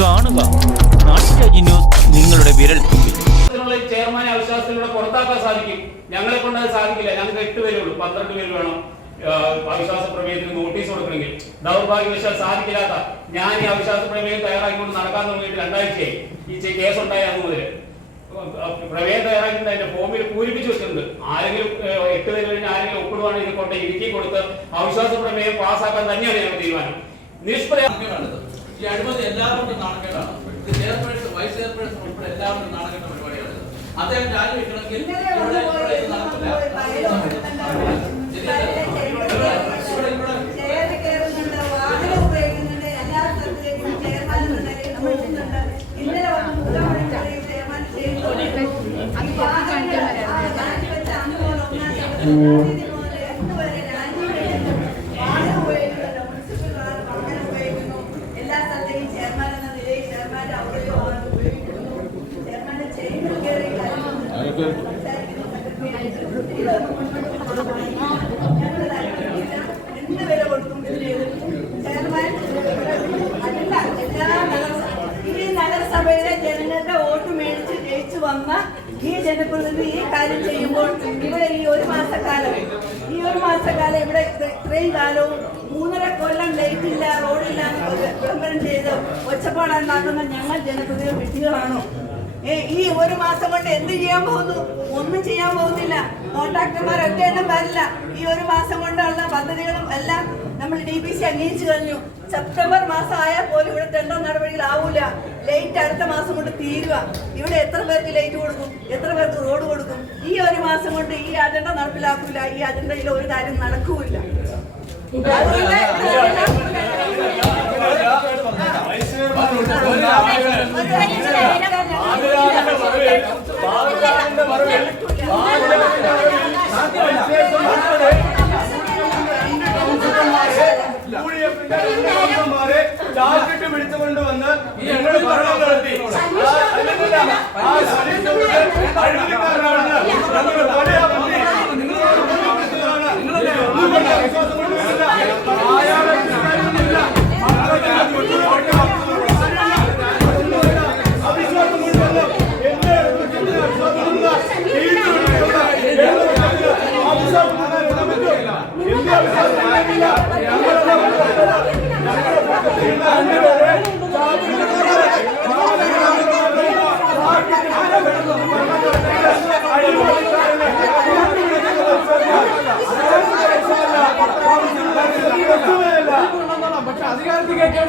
കാണുക നാട്ടുരാജ്യ ന്യൂസ് നിങ്ങളുടെ വിരൽ തുമ്പിൽ. ചെയർമാനെ അവിശ്വാസത്തിലൂടെ പുറത്താക്കാൻ സാധിക്കും. ഞങ്ങളെ കൊണ്ട് അത് സാധിക്കില്ല. ഞങ്ങൾക്ക് 8 പേരേ ഉള്ളൂ. 12 പേര് വേണം അവിശ്വാസ പ്രമേയത്തിന് നോട്ടീസ് കൊടുക്കണമെങ്കിൽ. ദൗർഭാഗ്യവശാൽ സാധിക്കില്ലാത്ത ഞാൻ ഈ അവിശ്വാസ പ്രമേയം തയ്യാറാക്കിക്കൊണ്ട് നടക്കാൻ തുടങ്ങിയിട്ട് 2 ആഴ്ചയായി. ഈ കേസ് ഉണ്ടായ അന്ന് മുതൽ പ്രമേയം തയ്യാറാക്കിയിട്ട് അതിന്റെ ഫോമിൽ പൂരിപ്പിച്ചു വെച്ചിട്ടുണ്ട്. ആരെങ്കിലും 8 പേര് കഴിഞ്ഞ് ആരെങ്കിലും ഒപ്പിടുവാണെങ്കിൽ കൊണ്ട് ഇടുക്കി കൊടുത്ത് അവിശ്വാസ പ്രമേയം പാസ്സാക്കാൻ തന്നെയാണ് ഞങ്ങൾ തീരുമാനം. ഈ അഴിമതി എല്ലാവർക്കും നാണക്കേടാണ്. ചെയർപേഴ്സൺ, വൈസ് ചെയർപേഴ്സൺ ഉൾപ്പെടെ എല്ലാവർക്കും നാണക്കേട്ട പരിപാടിയാണ്. അദ്ദേഹം രാജിവെക്കണമെങ്കിൽ നഗരസഭയിലെ ജനങ്ങളുടെ വോട്ട് മേടിച്ച് ജയിച്ചു വന്ന ഈ ജനപ്രതിനിധി ഈ കാര്യം ചെയ്യുമ്പോൾ ഇവിടെ ഈ ഒരു മാസക്കാലം ഇവിടെ ഇത്രയും കാലവും 3.5 കൊല്ലം ലൈറ്റ് ഇല്ല, റോഡില്ല വിളംബരം ചെയ്ത് ഒച്ചപ്പാടുണ്ടാക്കുന്ന ഞങ്ങൾ ജനപ്രതിനിധികൾ വിഡ്ഢികളാണോ? ഈ ഒരു മാസം കൊണ്ട് എന്ത് ചെയ്യാൻ പോകുന്നു? ഒന്നും ചെയ്യാൻ പോകുന്നില്ല. കോൺട്രാക്ടർമാർ ഒറ്റ എണ്ണം വരില്ല. ഈ ഒരു മാസം കൊണ്ടുള്ള പദ്ധതികളും എല്ലാം നമ്മൾ DPC അംഗീകരിച്ചു കഴിഞ്ഞു. സെപ്റ്റംബർ മാസം ആയാൽ പോലും ഇവിടെ ടെൻഡർ നടപടികളാവൂല. ലൈറ്റ് അടുത്ത മാസം കൊണ്ട് തീരുക. ഇവിടെ എത്ര പേർക്ക് ലൈറ്റ് കൊടുക്കും? എത്ര പേർക്ക് റോഡ് കൊടുക്കും? ഈ ഒരു മാസം കൊണ്ട് ഈ അജണ്ട നടപ്പിലാക്കൂല. ഈ അജണ്ടയിൽ ഒരു കാര്യം നടക്കൂല. ചാറ്റിട്ട് പിടിച്ചുകൊണ്ടുവന്ന് നിങ്ങൾ ഭരണം നടത്തി. പക്ഷെ അധികാരത്തിൽ കേൾക്കാൻ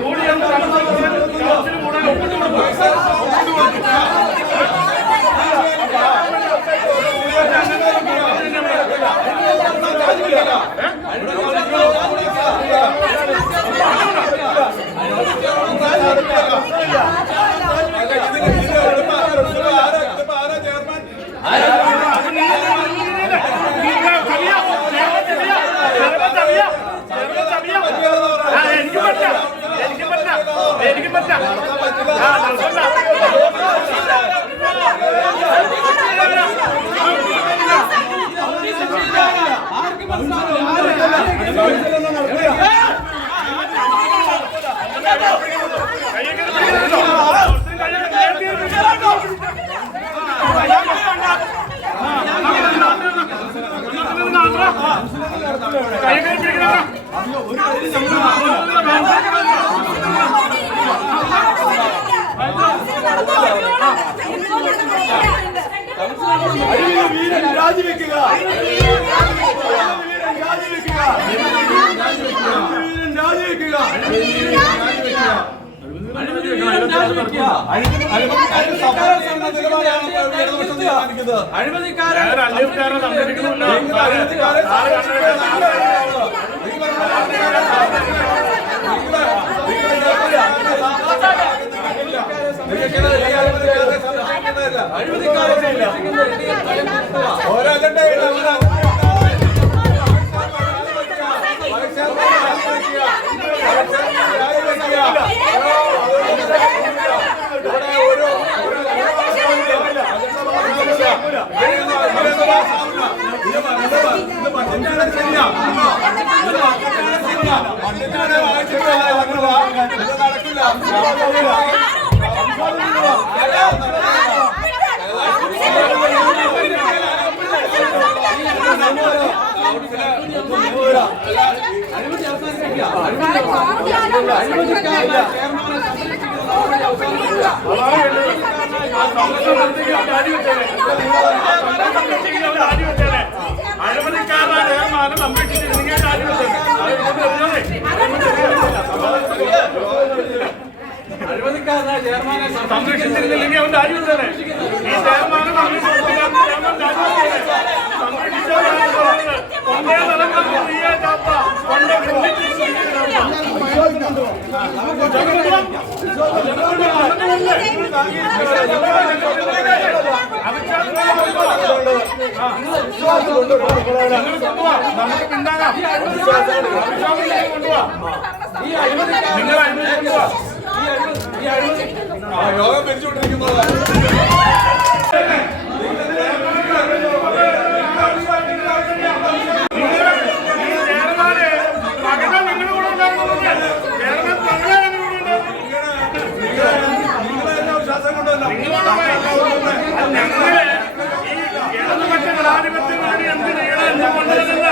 യൂണിയൻ രാജിവെക്കുക. ഓരോ സംരക്ഷിച്ചിരുന്നില്ലെങ്കിൽ അവൻ രാജ്യം തന്നെ ഈ ചെയർമാനും നമുക്ക് പിന്താങ്ങാം. യോഗം പിരിച്ചുകൊണ്ടിരിക്കുന്നത് ഞങ്ങള് ഈ ഇടതുപക്ഷ ജനാധിപത്യം എന്ത് ചെയ്യണം എന്ന് കൊണ്ടുവരുന്നില്ല.